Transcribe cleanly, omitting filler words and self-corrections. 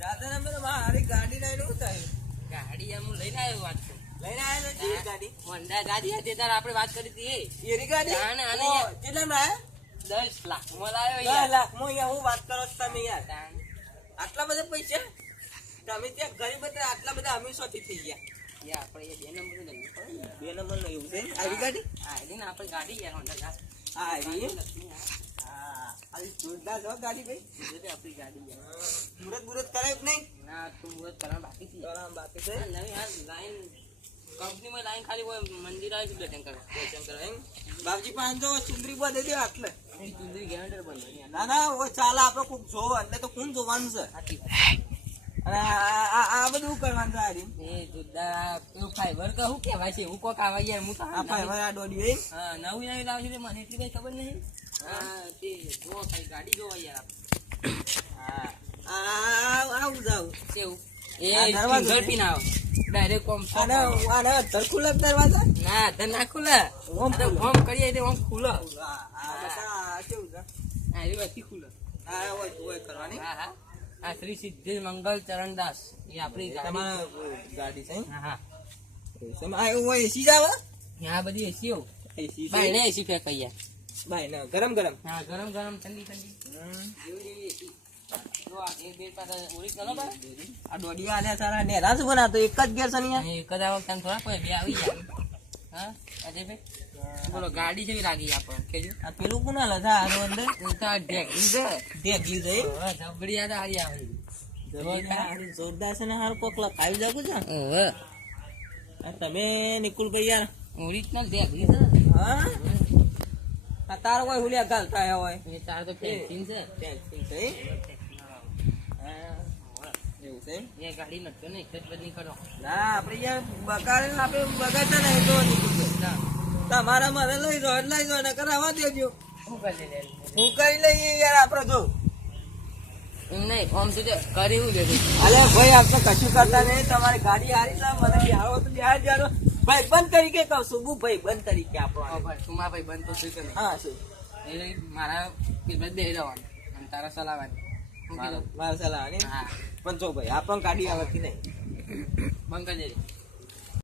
દાદા ને મેં મારી ગાડી લઈને ઉતારી. ગાડી એમ હું લઈને આવ્યો વાત કરું. લઈને આવ્યો છે ઈ ગાડી. હોન્ડા ગાડી હતી ત્યારે આપણે વાત કરી હતી એરી ગાડી આને કેટલામાં આયા? 10 લાખ માં લાવ્યો 10 યાર. લાખ માં યાર હું વાત કરો છો તમે યાર? આટલા બધા પૈસા તમે ત્યાં ગરીબ હતા, આટલા બધા અમે શોથી થઈ ગયા યાર આપણે એ 2 નંબર લઈએ પડે ને. 2 નંબર નો એવું છે આવી ગાડી. હા એટલે ને આપણે ગાડી યાર હોન્ડા ગાડી. હા આવી એમ? લક્ષ્મી હા હા આવી જોરદાર છો ગાડી ભાઈ. એટલે આપણી ગાડી યાર. મુરત કરાયું કે નહીં? ના તું મુરત કરવા બાકી છે. કરાવવાનું બાકી છે. આ નવી હાલ લાઈન કંપનીમાં લાઈન ખાલી કોઈ મંદિર આવે છે દર્શન કરવા એમ બાપજી પાંચ જો ચુંદરી બા દે દે આટલે. એ ચુંદરી ગેરંટર બંધ ના ના ઓ ચાલે આપણે કોક જોવો એટલે તો કોણ જોવાનું છે. સાચી વાત. અને આ બધું કરવાનું છે આરી. એ જુદા પેલું ફાઈબર કે શું કહેવાય છે એવું કોક આવે યાર. હું તો આ ફાઈબર આ દોડી એમ. હા નવી લાવશે તે મને એટલી કઈ ખબર નહીં. હા તે જો ખાલી ગાડી જોવા યાર હા આવું જાવ કેવું આ એ દરવાજો સિંગલ છે. પિન આવે ડાયરેક્ટ કોમ આને આને ધરખુલક દરવાજા. ના તો ના ખુલે ઓમ તો ઓમ કરીએ એટલે ઓમ ખુલે. આ કેવું છે? હા એ વસ્તી ખુલે. આ હોય કરવાની. હા હા આ શ્રી સિદ્ધિ મંગલ ચરણદાસ એ આપણી ગાડી. તમારી ગાડી છે. હા હા આ હોય એસી જ આવે. આ બધી એસી એવું એસી ભાઈ ને એસી ફેંક યાર. ભાઈ ને ગરમ ગરમ. હા ગરમ ગરમ ઠંડી ઠંડી જેવી જેવી એસી. જો આ એ બે પાછા ઓરિજિનલ ભાઈ. આ દોડિયા આલ્યા તારા નેરા શું બનાતો એક જ ગેર છે ને યાર. એક જ આવક તને થોડા કોઈ બે આવી જાય. હા અજયભાઈ બોલો ગાડી જેવી લાગી આપણને કેજો. આ પેલું કોના લધા આનો અંદર ઉતા ઢેકલી છે. દેખલી છે. હવે જબડી આ હારી આવી. જોરદાર છે ને હાર કોક લખાવી જાગું છે. ઓહે આ તમે નિકુલ ભાઈ યાર. ઓરિજિનલ ઢેકલી છે. હા આ તારો કોઈ હુલિયા ગાલતા હોય. એ તાર તો ફેન્સિંગ છે. ટેન્શન છે. હા એવું છે. એ ગાડી નટતો ને એક જ બદલી કરો. ના આપણે યાર બગાડે આપણે બગાડતા નહીં તો નિકુલ ભાઈ. તમારા મારે લઈ જાઓ ને કરાવવા દેજો. શું કરી લે હું કરી લઈએ યાર આપડે જો. એમ નહીં ઓમ તું કરી હું દેજો. અલે ભાઈ આપણે કશું કરતા નહીં. તમારી ગાડી હારી છે મને બિહારો તો બિહાર જારો ભાઈ બંધ તરીકે કહું છું. હું ભાઈ બંધ તરીકે આપણો. ભાઈ સુમા ભાઈ બંધ તો થઈ કે નહીં. હા શું એ મારા પેલા દે રહેવાનું અને તારા ચલાવવાની. શું કીધું? મારા સલાહ નહીં હા પણ જો ભાઈ આપણને ગાડી આવડતી નહીં. બંધ કરી દેજો.